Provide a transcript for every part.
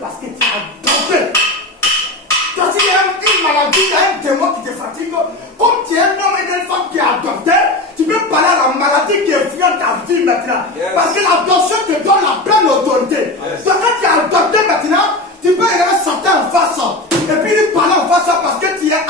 parce que tu as adopté. Quand il y a une maladie, il y a un démon qui te fatigue. Comme tu es un homme et une femme qui a adopté, tu peux parler à la maladie qui influence ta vie maintenant. Yes. Parce que l'adoption te donne la pleine autorité. Yes. Donc quand tu as adopté maintenant, tu peux regarder sortir en face. Et puis lui parler en face parce que tu as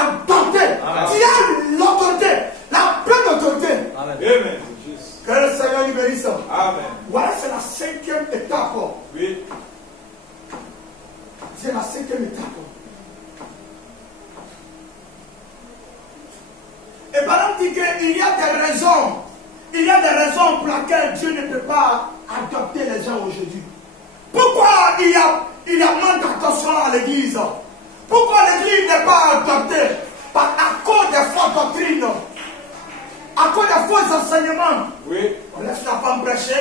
adopté. Amen. Tu as l'autorité, la pleine autorité. Amen. Que le Seigneur lui bénisse. Amen. Voilà, c'est la 5e étape. Oui. C'est la 5e étape. Et par exemple, dit qu'il y a des raisons. Il y a des raisons pour lesquelles Dieu ne peut pas adopter les gens aujourd'hui. Pourquoi il y a manque d'attention à l'église? Pourquoi l'église n'est pas adoptée? À cause des fausses doctrines. À cause des faux enseignements. Oui. On laisse la femme prêcher.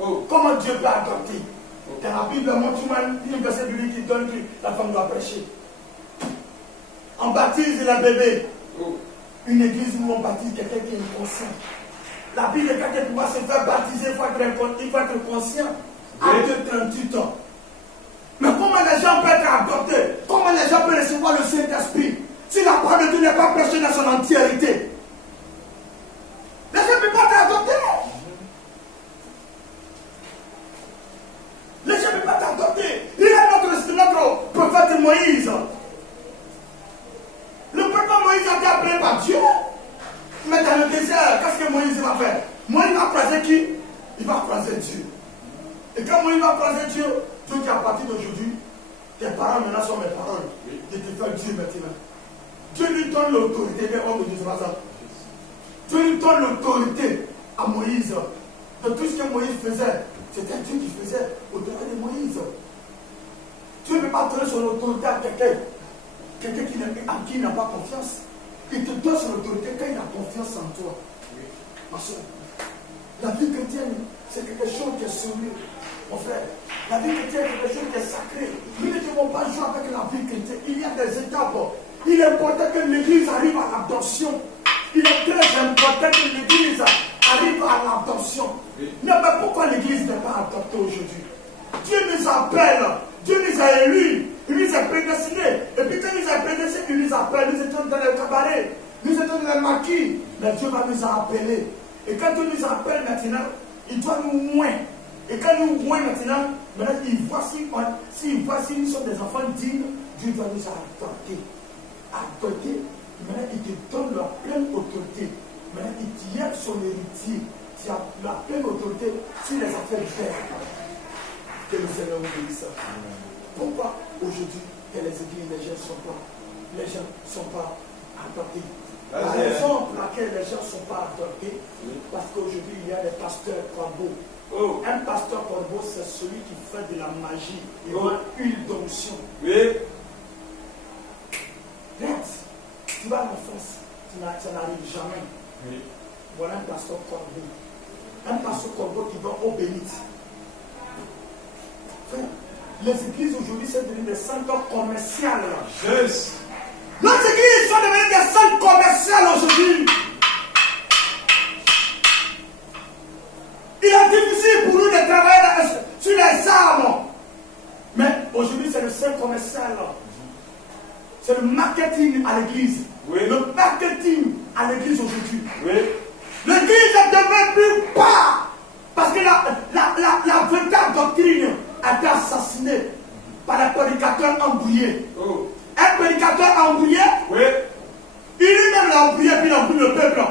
Oh. Comment Dieu peut adopter? Dans la Bible, il y a un verset biblique qui donne que la femme doit prêcher. On baptise les bébés. Oh. Une église où on baptise quelqu'un qui est inconscient. La Bible, quand elle doit se faire baptiser, il faut être conscient. À 38 ans. Mais comment les gens peuvent être adoptés? Comment les gens peuvent recevoir le Saint-Esprit si la parole de Dieu n'est pas prêchée dans son entièreté? Les gens ne peuvent pas t'adopter. Les gens ne peuvent pas t'adopter. Il y a notre prophète Moïse. Le prophète Moïse a été appelé par Dieu. Mais dans le désert, qu'est-ce que Moïse va faire? Moïse va croiser qui? Il va croiser Dieu. Et quand Moïse va croiser Dieu, Dieu qui à partir d'aujourd'hui, tes paroles maintenant sont mes paroles. Je te fais Dieu maintenant. Dieu lui donne l'autorité, mais homme de Dieu, c'est pas ça. Dieu lui donne l'autorité à Moïse. De tout ce que Moïse faisait, c'était Dieu qui faisait au-delà de Moïse. Dieu ne peut pas donner son autorité à quelqu'un. Quelqu'un qui n'a pas confiance. Il te donne son autorité quand il a confiance en toi. Ma soeur, la vie chrétienne, c'est quelque chose qui est sauvé. Mon frère, la vie chrétienne est quelque chose qui est sacré. Nous ne devons pas jouer avec la vie chrétienne. Il y a des étapes. Il est important que l'Église arrive à l'adoption. Il est très important que l'Église arrive à l'adoption. Mais pourquoi l'Église n'est pas adoptée aujourd'hui? Dieu nous appelle. Dieu nous a élus. Il nous a prédestinés. Et puis quand il nous a prédestinés, il nous appelle. Nous étions dans le cabaret. Nous étions dans le maquis. Mais Dieu va nous appeler. Et quand Dieu nous appelle maintenant, il doit nous moins. Et quand nous moins maintenant, il voit si nous sommes des enfants dignes, Dieu doit nous adopter. Adopter. Maintenant, il te donne la pleine autorité. Maintenant, il tient son héritier. Tu as la pleine autorité sur les affaires vertes. Que le Seigneur vous bénisse. Pourquoi aujourd'hui que les églises, les gens ne sont pas adoptés? La raison pour laquelle les gens ne sont pas adoptés, parce qu'aujourd'hui il y a des pasteurs corbeaux. Oh. Un pasteur corbeau, c'est celui qui fait de la magie. Il voit une d'onction. Oui. Regarde, tu vas en France, ça n'arrive jamais. Oui. Voilà un pasteur corbeau. Un pasteur corbeau qui va au bénite. Les églises aujourd'hui sont devenues des centres commerciales. Yes. Nos églises sont devenues des centres commerciales aujourd'hui. Il est difficile pour nous de travailler sur les armes. Mais aujourd'hui, c'est le centre commercial. C'est le marketing à l'église. Oui. Le marketing à l'église aujourd'hui. Oui. L'église ne devient plus pas. Parce que la véritable doctrine a été assassinée par les prédicateurs embrouillés. Oh. Un prédicateur embrouillé, oui. Il lui-même l'a embrouillé, puis il embrouille le peuple.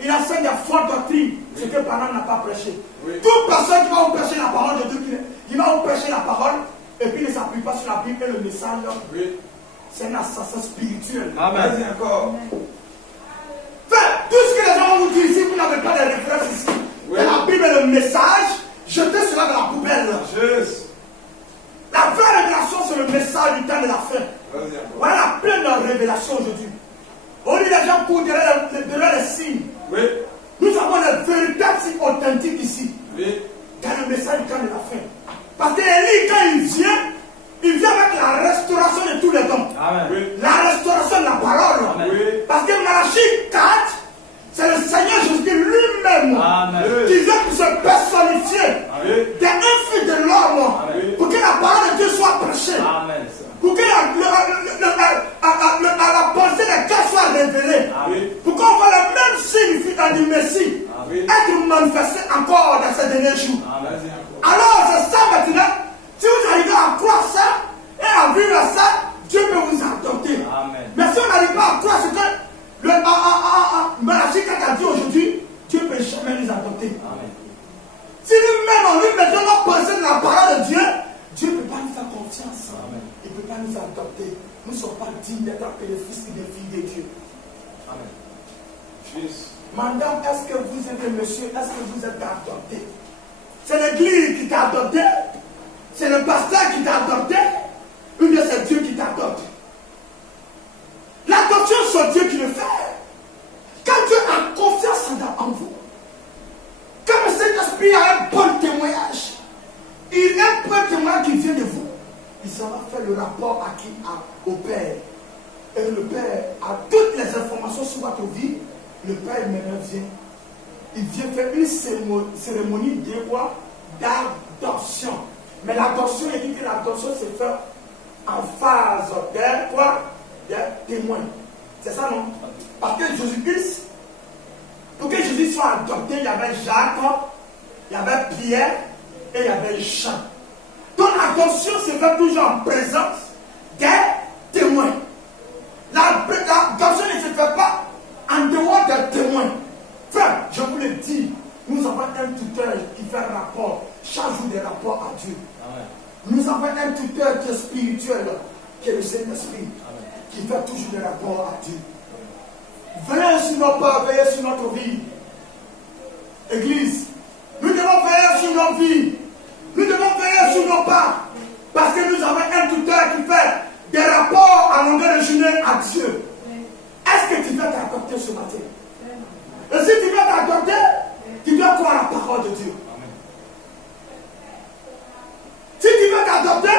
Il enseigne des fausses doctrines, oui. Ce que Branham n'a pas prêché. Oui. Toute personne qui va vous prêcher la parole de Dieu, il va vous prêcher la parole, et puis il ne s'appuie pas sur la Bible et le message. Oui. C'est un assassin spirituel. Amen. Encore. Tout ce que les gens vont vous dire ici, vous n'avez pas de référence ici. Oui. Dans la Bible et le message, jetez cela dans la poubelle. Juste. La vraie révélation, c'est le message du temps de la fin. Voilà la pleine révélation aujourd'hui. On dit les gens courent derrière les signes. Oui. Nous avons les véritables signes authentiques ici. Oui. Dans le message du temps de la fin. Parce que Élie, quand il vient avec la restauration de tous les dons. Oui. La restauration de la parole. Oui. Parce que Malachie 4, c'est le Seigneur Jésus lui-même qui vient pour se personnifier d'un fils de l'homme. Pour que la parole encore dans ces derniers jours. Alors c'est ça maintenant. Si vous arrivez à croire ça et à vivre ça, Dieu peut vous adopter. Mais si on n'arrive pas à croire ce que Malachie a dit aujourd'hui, Dieu ne peut jamais nous adopter. Si nous-mêmes on lui mettons nos pensées dans la parole de Dieu, Dieu ne peut pas nous faire confiance. Il ne peut pas nous adopter. Nous ne sommes pas dignes d'être appelés fils et des filles de Dieu. Madame, est-ce que vous êtes monsieur, est-ce que vous êtes adopté? C'est l'église qui t'a adopté? C'est le pasteur qui t'a adopté? Ou bien c'est Dieu qui t'adopte? L'adoption, c'est Dieu qui le fait. Quand Dieu a confiance en vous, comme le Saint-Esprit a un bon témoignage, il a un bon témoignage qui vient de vous, il s'en va faire le rapport à qui? Au Père. Et le Père a toutes les informations sur votre vie. Le Père maintenant vient. Il vient faire une cérémonie de quoi? D'adoption. Mais l'adoption, il dit que l'adoption se fait en phase de quoi? Des témoins. C'est ça, non? Parce que Jésus-Christ, pour que Jésus soit adopté, il y avait Jacques, il y avait Pierre et il y avait Jean. Donc l'adoption se fait toujours en présence des témoins. L'adoption ne se fait pas en dehors des témoins. Frère, je vous le dis, nous avons un tuteur qui fait rapport, chaque jour des rapports à Dieu. Amen. Nous avons un tuteur qui est spirituel, qui est le Saint-Esprit, qui fait toujours des rapports à Dieu. Veillez sur nos pas, veillez sur notre vie. Église, nous devons veiller sur nos vies. Nous devons veiller sur nos pas. Parce que nous avons un tuteur qui fait des rapports à longueur de journée à Dieu. Est-ce que tu vas t'adopter ce matin? Et si tu vas t'adopter, tu dois croire la parole de Dieu. Si tu veux t'adopter,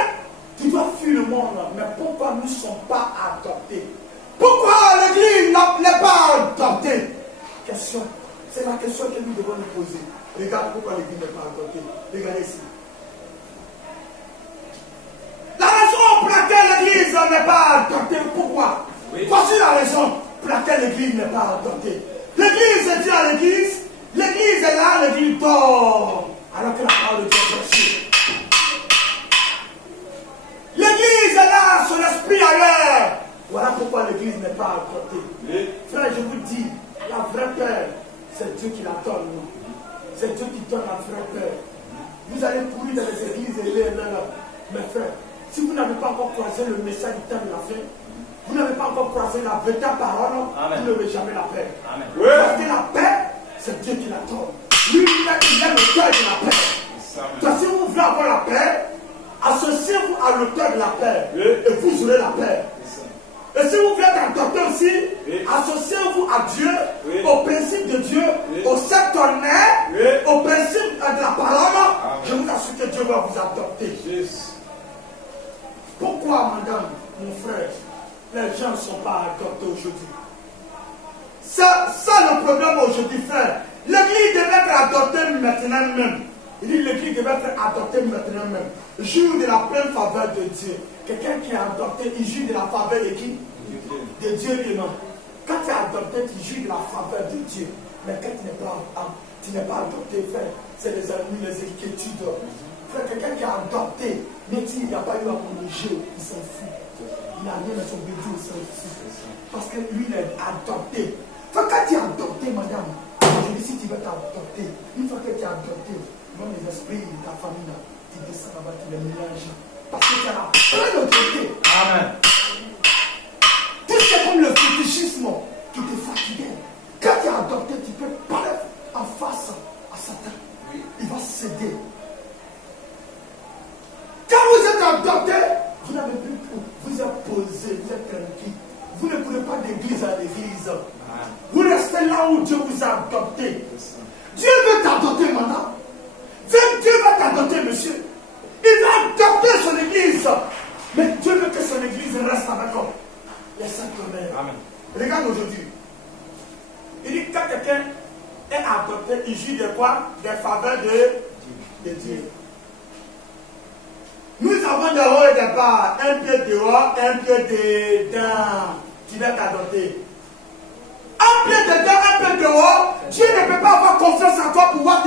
tu dois fuir le monde. Mais pourquoi nous ne sommes pas adoptés? Pourquoi l'église n'est pas adoptée? Question. C'est la question que nous devons nous poser. Regarde pourquoi l'église n'est pas adoptée. Regardez ici. La raison pour laquelle l'église n'est pas adoptée, pourquoi? Voici la raison pour laquelle l'église n'est pas adoptée. L'église est dit à l'église, l'église est là, l'église dort. Alors que la parole de Dieu est prêchée. L'église est là, son esprit ailleurs. Voilà pourquoi l'église n'est pas adoptée. Frère, je vous dis, la vraie paix, c'est Dieu qui la donne. C'est Dieu qui donne la vraie paix. Vous allez courir dans les églises et les mes frères, si vous n'avez pas encore croisé le message du temps de la fin, vous n'avez pas encore croisé la véritable parole, vous n'aurez jamais la paix. Amen. Parce que la paix, c'est Dieu qui la donne. Lui, il est l'auteur de la paix. Donc si vous voulez avoir la paix, associez-vous à l'auteur de la paix et vous aurez la paix. Et si vous voulez être adopté aussi, associez-vous à Dieu, au principe de Dieu, au Saint-Tonnerre, au principe de la parole. Je vous assure que Dieu va vous adopter. Pourquoi, madame, mon frère, les gens ne sont pas adoptés aujourd'hui? C'est ça le problème aujourd'hui, frère. L'église devait être adoptée maintenant même. Il dit l'église devait être adoptée maintenant même. Jour de la pleine faveur de Dieu. Quelqu'un qui est adopté, il jouit de la faveur de qui? De Dieu lui-même. Quand tu es adopté, tu jouis de la faveur de Dieu. Mais quand tu n'es pas adopté, frère, c'est les amis, les inquiétudes. Frère, quelqu'un qui est adopté, même s'il n'a pas eu à manger, il s'en fout. Il n'a rien à son bébé, il s'en fout. Parce que lui, il est adopté. Frère, quand tu es adopté, madame, je dis si tu veux t'adopter, une fois que tu es adopté, même les esprits de ta famille, là, tu descends là-bas, tu les mélanges. Parce que tu as la pleine autorité. Amen. Tout c'est comme le fétichisme qui te fatiguait. Quand tu es adopté, tu peux parler en face à Satan. Il va céder. Quand vous êtes adopté, vous n'avez plus tout. Vous êtes posé, vous êtes tranquille. Vous ne courez pas d'église à l'église. Vous restez là où Dieu vous a adopté. Dieu veut t'adopter, madame. Dieu va t'adopter, monsieur. Il va adopter son église. Mais Dieu veut que son église reste avec lui. Les saints. Amen. Regarde aujourd'hui. Il dit que quand quelqu'un est adopté, il jouit de quoi? Des faveurs de Dieu. Nous avons des hauts et des bas. Un pied dehors, un pied dedans. Tu vas t'adopter. Un pied dedans, un pied dehors. Dieu ne peut pas avoir confiance en toi pour pouvoir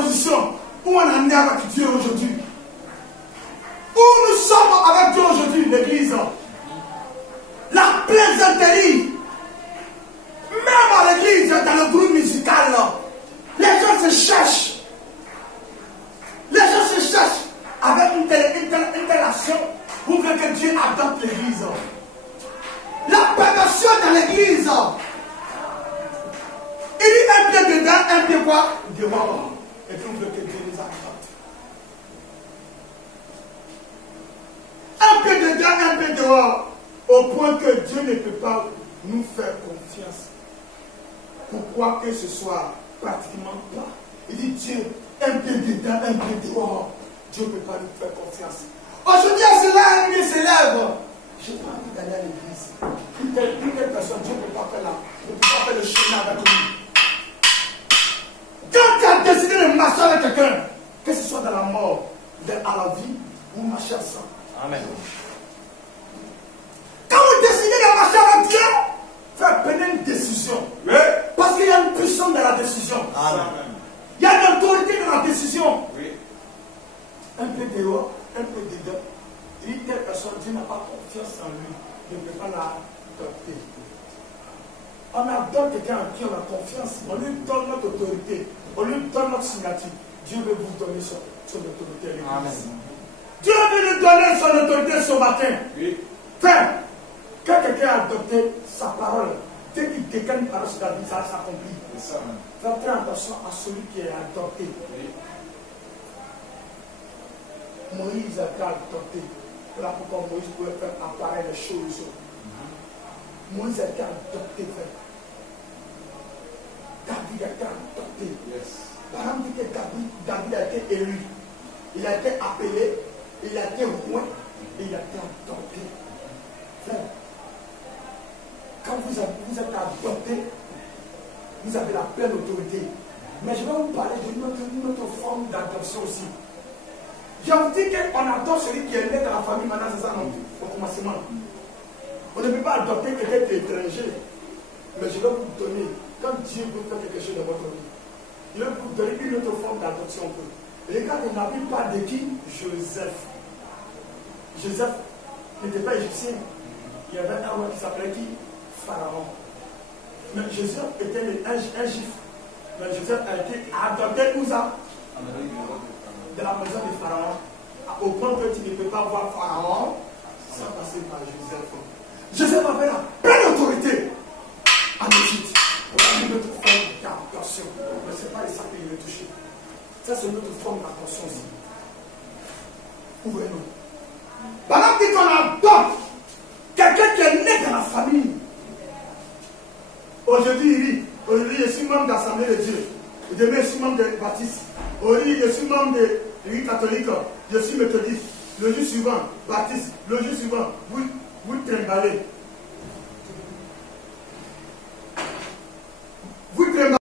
position où on en est avec Dieu aujourd'hui. Où nous sommes avec Dieu aujourd'hui, l'église. La plaisanterie. Même à l'église, dans le groupe musical, les gens se cherchent. Les gens se cherchent avec une telle action pour que Dieu adopte l'église. La perversion dans l'église. Il y a un pied dedans, un pied quoi? Dehors. Et puis on veut que Dieu les adopte. Un pied dedans, un pied dehors. Au point que Dieu ne peut pas nous faire confiance. Pourquoi que ce soit pratiquement pas. Il dit Dieu, un pied dedans, un pied dehors. Dieu ne peut pas nous faire confiance. Aujourd'hui, à cela, il s'élève. Je n'ai pas envie d'aller à l'église. Une telle personne, Dieu ne peut pas faire le chemin avec lui. Quand tu as décidé de marcher avec quelqu'un, que ce soit dans la mort, à la vie, vous marchez ensemble. Amen. Quand vous décidez de marcher avec Dieu, faites prenez une décision. Oui. Parce qu'il y a une puissance dans la décision. Amen. Il y a une autorité dans la décision. Oui. Un peu dehors, un peu dedans. Et une telle personne, Dieu n'a pas confiance en lui. Il ne peut pas l'adopter. On adopte quelqu'un en qui on a confiance. On lui donne notre autorité. On lui donne notre signature. Dieu veut vous donner son autorité. Amen. Dieu veut nous donner son autorité ce matin. Oui. Frère, quand quelqu'un a adopté sa parole, dès qu'il déclare une parole sur la vie, ça s'accomplit. Faites très attention à celui qui est adopté. Oui. Moïse a été adopté. Voilà pourquoi Moïse pouvait faire apparaître les choses. Moïse a été adopté, frère. David a été adopté. Yes. Par exemple, dit que David a été élu. Il a été appelé, il a été roi et il a été adopté. Frère, quand vous êtes adopté, vous avez la pleine autorité. Mais je vais vous parler d'une autre forme d'adoption aussi. Je vous dis qu'on adopte celui qui est né dans la famille, maintenant c'est ça, non? Au commencement. On ne peut pas adopter quelqu'un qui est étranger. Mais je vais vous donner, quand Dieu veut faire quelque chose dans votre vie, il va vous donner une autre forme d'adoption. Regardez la Bible parle de qui? Joseph. Joseph n'était pas égyptien. Il y avait un roi qui s'appelait qui? Pharaon. Mais Joseph était un juif. Mais Joseph a été adopté où ça? De la maison de Pharaon. Au point que tu ne peux pas voir Pharaon sans passer par Joseph. Joseph avait la pleine autorité en Égypte. On a une autre forme d'adoption. Mais ce n'est pas les ça qu'il veut toucher. Ça, c'est une autre forme d'attention aussi. Ouvrez-nous. Pendant qu'on adopte quelqu'un qui est né dans la famille. Aujourd'hui, je suis membre d'Assemblée de Dieu. Demain, je suis membre de Baptiste. Aujourd'hui, je suis membre de l'Église catholique. Je suis méthodiste. Le jour suivant, Baptiste. Le jour suivant, vous trimballez. Vous trimballez.